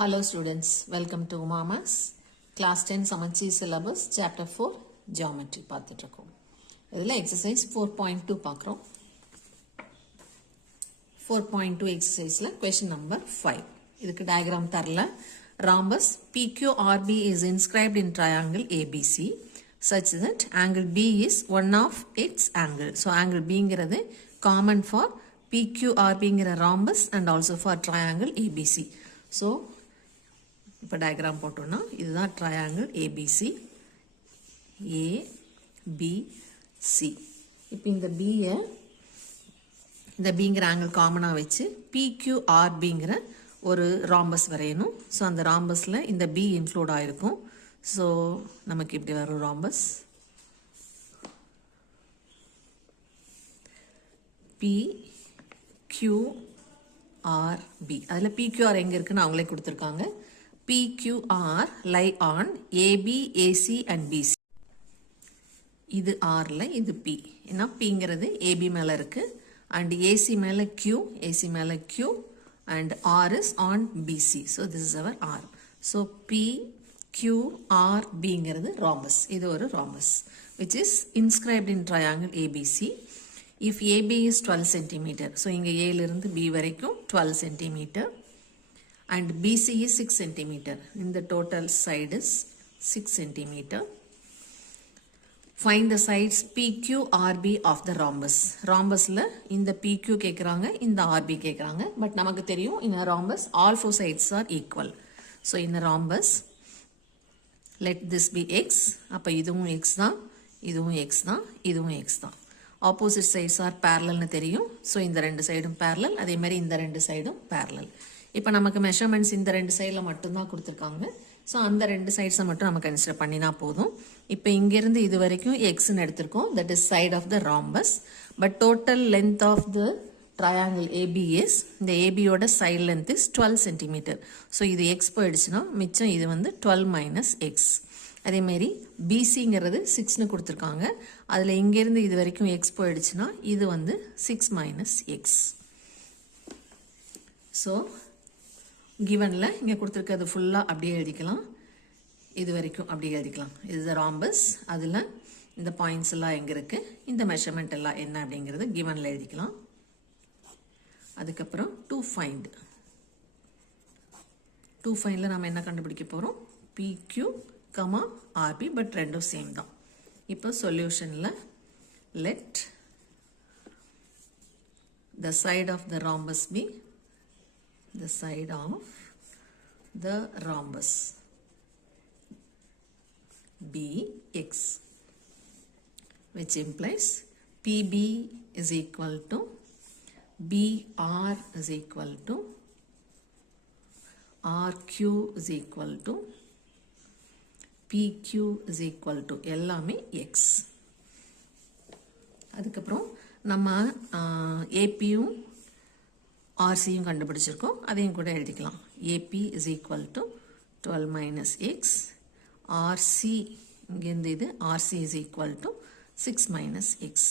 Hello students, welcome to Mama's class 10 Samacheer syllabus chapter 4 geometry பார்த்துட்டு இருக்கோம். இதில் exercise 4.2 பார்க்குறோம். 4.2 exerciseல question number 5. இதுக்கு diagram தரல. Rhombus PQRB is inscribed in triangle ABC such that angle B is one of its angle. So angle B ங்கிறது common for PQRB ங்கிற rhombus and also for triangle ABC. So இப்போ diagram போட்டோம்னா இதுதான் triangle ABC ABC. இப்போ இந்த பிங்கிற angle காமனாக வச்சு பிக்யூஆர்பிங்கிற ஒரு ராம்பஸ் வரையணும். ஸோ அந்த ராம்பஸில் இந்த பி இன்க்ளூட் ஆகிருக்கும். ஸோ நமக்கு இப்படி வரும் ராம்பஸ் பிக்யூஆர்பி. அதில் பிக்யூஆர் எங்கே இருக்குன்னு அவங்களே கொடுத்துருக்காங்க. PQR lie on AB, AC and BC. இது Rல இது P. ஏன்னா Pங்கிறது AB மேல இருக்கு and AC மேல Q, AC மேல Q and R is on BC. So this is our R. So PQRBங்கிறது rhombus. இது ஒரு rhombus which is inscribed in triangle ABC. If AB is 12 cm. So இங்க A இருந்து B வரைக்கும் 12 cm. And BC is 6 cm. In the total side is 6 cm. Find the sides PQRB of the rhombus. Rhombusல இந்த PQ கேக்குறாங்க, இந்த RB கேக்குறாங்க. But நமக்கு தெரியும் in a rhombus all four sides are equal. So in a rhombus let this be x. அப்ப இதுவும் x தான், இதுவும் x தான், இதுவும் x தான். Opposite sides are parallel னு தெரியும். So இந்த ரெண்டு சைடும் parallel, அதே மாதிரி இந்த ரெண்டு சைடும் parallel. இப்போ நமக்கு மெஷர்மெண்ட்ஸ் இந்த ரெண்டு சைடில் மட்டும்தான் கொடுத்துருக்காங்க. ஸோ அந்த ரெண்டு சைட்ஸை மட்டும் நம்ம கன்சிடர் பண்ணினா போதும். இப்போ இங்கேருந்து இது வரைக்கும் எக்ஸ்ன்னு எடுத்திருக்கோம். That is side of the rhombus. But total length of the triangle AB is, இந்த ஏபியோட side length is 12 centimetre. So இது எக்ஸ் போயிடுச்சுன்னா மிச்சம் இது வந்து 12 மைனஸ் எக்ஸ். அதேமாரி பிசிங்கிறது 6ன்னு கொடுத்துருக்காங்க. அதில் இங்கேருந்து இது வரைக்கும் எக்ஸ் போயிடுச்சுன்னா இது வந்து 6 மைனஸ் எக்ஸ். ஸோ கிவன்ல இங்கே கொடுத்துருக்கிறது ஃபுல்லாக அப்படியே எழுதிக்கலாம், இது வரைக்கும் அப்படியே எழுதிக்கலாம். இது ராம்பஸ். அதில் இந்த பாயிண்ட்ஸ் எல்லாம் எங்கே இருக்குது, இந்த மெஷர்மெண்ட் எல்லாம் என்ன அப்படிங்கிறது கிவனில் எழுதிக்கலாம். அதுக்கப்புறம் டு ஃபைண்டில் நம்ம என்ன கண்டுபிடிக்க போகிறோம், பிக்யூ கமா ஆர்பி. பட் ரெண்டும் சேம் தான். இப்போ சொல்யூஷனில் let the side of the rhombus be the side of the rhombus be x, which implies PB is equal to BR is equal to RQ is equal to PQ is equal to எல்லாமே x. அதுக்கப்புறம் நம்ம APயும் ஆர்சியும் கண்டுபிடிச்சிருக்கோம், அதையும் கூட எழுதிக்கலாம். AB is equal to 12 minus x. RC இங்கேருந்து இது RC is equal to 6 minus x.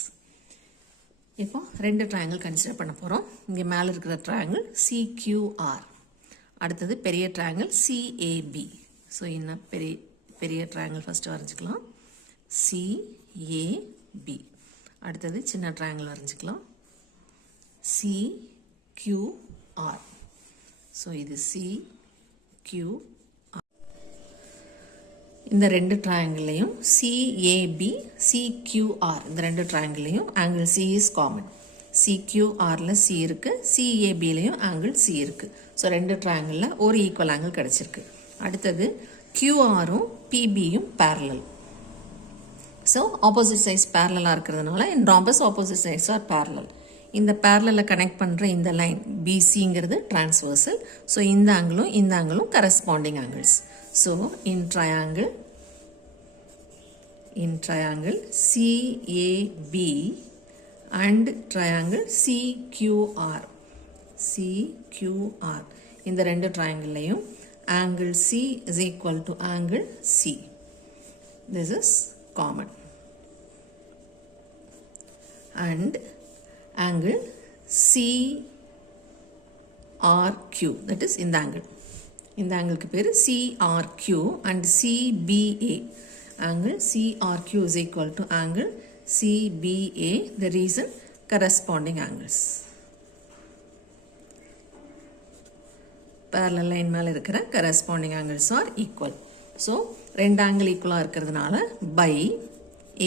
இப்போ ரெண்டு ட்ரையாங்கிள் கன்சிடர் பண்ண போகிறோம். இங்கே மேலே இருக்கிற ட்ரையாங்கிள் சிக்யூஆர், அடுத்தது பெரிய ட்ரையாங்கிள் சிஏபி. ஸோ என்ன பெரிய ட்ரையாங்கிள் ஃபஸ்ட்டு வரைஞ்சிக்கலாம், சிஏபி. அடுத்தது சின்ன ட்ரையாங்கிள் வரைஞ்சிக்கலாம், CQR. So இது CQR. இந்த ரெண்டு ட்ரையாங்கிளையும் CAB, CQR இந்த ரெண்டு ட்ரையாங்கிளையும் ஆங்கிள் C is common. CQRல C இருக்கு, CABலையும் ஆங்கிள் C இருக்கு. ஸோ ரெண்டு ட்ரையாங்கிளில் ஒரு ஈக்குவல் ஆங்கிள் கிடைச்சிருக்கு. அடுத்தது QRும் PBயும் parallel. ஸோ ஆப்போசிட் சைட்ஸ் பேரலாக இருக்கிறதுனால in rhombus opposite sides are parallel. இந்த பேரலில் கனெக்ட் பண்ணுற இந்த லைன் பிசிங்கிறது டிரான்ஸ்வர்சல். ஸோ இந்த ஆங்கிளும் corresponding angles. So in triangle CAB and triangle CQR இந்த ரெண்டு ட்ரையாங்கிள்லையும் angle C is equal to angle C. This is common. And angle CRQ, that is in the angle. இந்த ஆங்கிளுக்கு பேர் CRQ and CBA. Angle CRQ is equal to angle CBA. The reason corresponding angles. Parallel line மேல இருக்கிற corresponding angles are equal. So ரெண்டு angle equal இருக்கிறதுனால by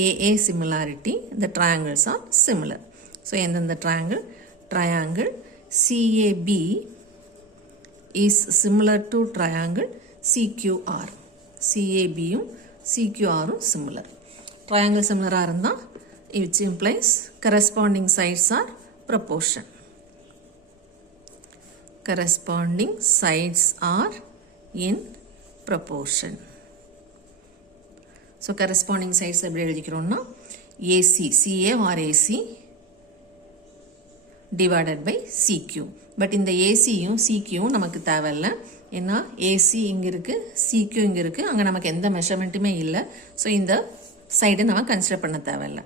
AA similarity the triangles are similar. So எந்தெந்த triangle? Triangle CAB is similar to triangle CQR. CAB யும் CQR யும் similar. Triangle similar இருந்தா which implies corresponding sides are proportion. Corresponding sides are in proportion. So corresponding sides எப்படி எழுதிக்கிறோம்னா AC, CA or AC divided by CQ. But இந்த AC யும் CQ யும் நமக்கு தேவையில்லை. ஏன்னா AC இங்க இருக்கு, CQ இங்க இருக்கு, அங்க நமக்கு எந்த மெஷர்மெண்ட்டுமே இல்லை. ஸோ இந்த சைடை நம்ம கன்சிடர் பண்ண தேவையில்லை.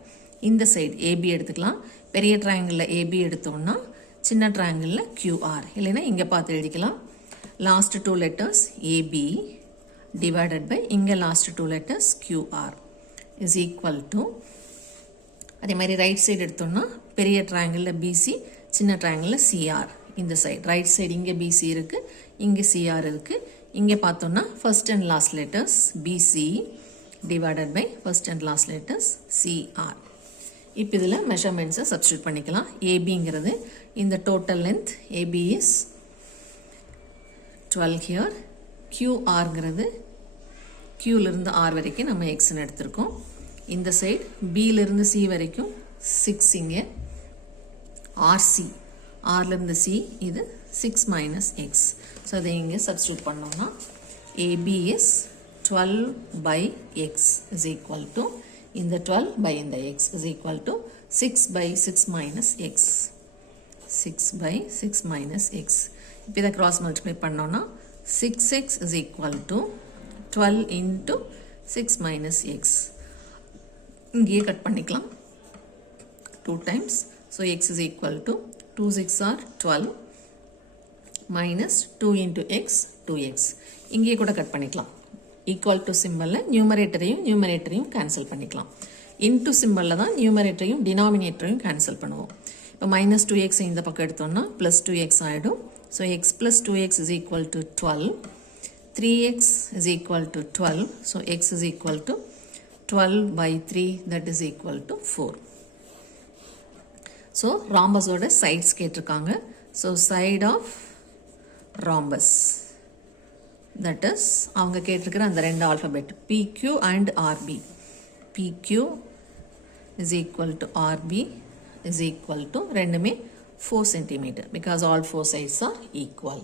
இந்த சைடு AB எடுத்துக்கலாம். பெரிய ட்ரையாங்கிளில் AB எடுத்தோம்னா சின்ன ட்ரையாங்கிளில் QR. இல்லைன்னா இங்கே பார்த்து எழுதிக்கலாம். Last 2 letters AB divided by இங்கே last 2 letters QR is equal to. அதே மாதிரி ரைட் சைடு எடுத்தோம்னா பெரிய ட்ரையாங்கிளில் BC, சின்ன ட்ரையாங்கிளில் CR. இந்த சைடு ரைட் சைடு இங்கே BC இருக்கு, இங்கே CR இருக்கு. இங்கே பார்த்தோம்னா first and last letters BC divided by first and last letters CR. இப்போ இதில் மெஷர்மெண்ட்ஸை சப்ஸ்டியூட் பண்ணிக்கலாம். ABங்கிறது இந்த total length AB is 12 here. QRங்கிறது Qலிருந்து R வரைக்கும் நம்ம Xன்னு எடுத்திருக்கோம். இந்த சைடு Bலிருந்து C வரைக்கும் 6 இங்கே. RC Rலிருந்து C இது 6 minus X. ஸோ அதை இங்கே சப்ஸ்டியூட் பண்ணோம்னா AB is 12 by X is equal to இந்த 12 by இந்த X is equal to 6 by 6 minus X. 6 by 6 minus X. இப்போ இதை cross multiply பண்ணோம்னா 6X is equal to 12 into 6 minus X. இங்கேயே cut பண்ணிக்கலாம் 2 times. So X is equal to 2 6 are 12 minus 2 into X 2X. இங்கேயே கூட cut பண்ணிக்கலாம். Equal to சிம்பலில் நியூமரேட்டரையும் cancel பண்ணிக்கலாம். Into சிம்பலில் தான் நியூமரேட்டரையும் டினாமினேட்டரையும் கேன்சல் பண்ணுவோம். இப்போ மைனஸ் 2X இந்த பக்கம் எடுத்தோம்னா ப்ளஸ் 2X ஆகிடும். So X plus 2X is equal to 12. 3X is equal to 12. So X is equal to 12 by 3 that is equal to 4. So ராம்பஸோட sides கேட்டிருக்காங்க. So side of rhombus that is அவங்க கேட்டிருக்கிற அந்த ரெண்டு alphabet PQ and RB. PQ is equal to RB is equal to ரெண்டுமே 4 cm because all 4 sides are equal.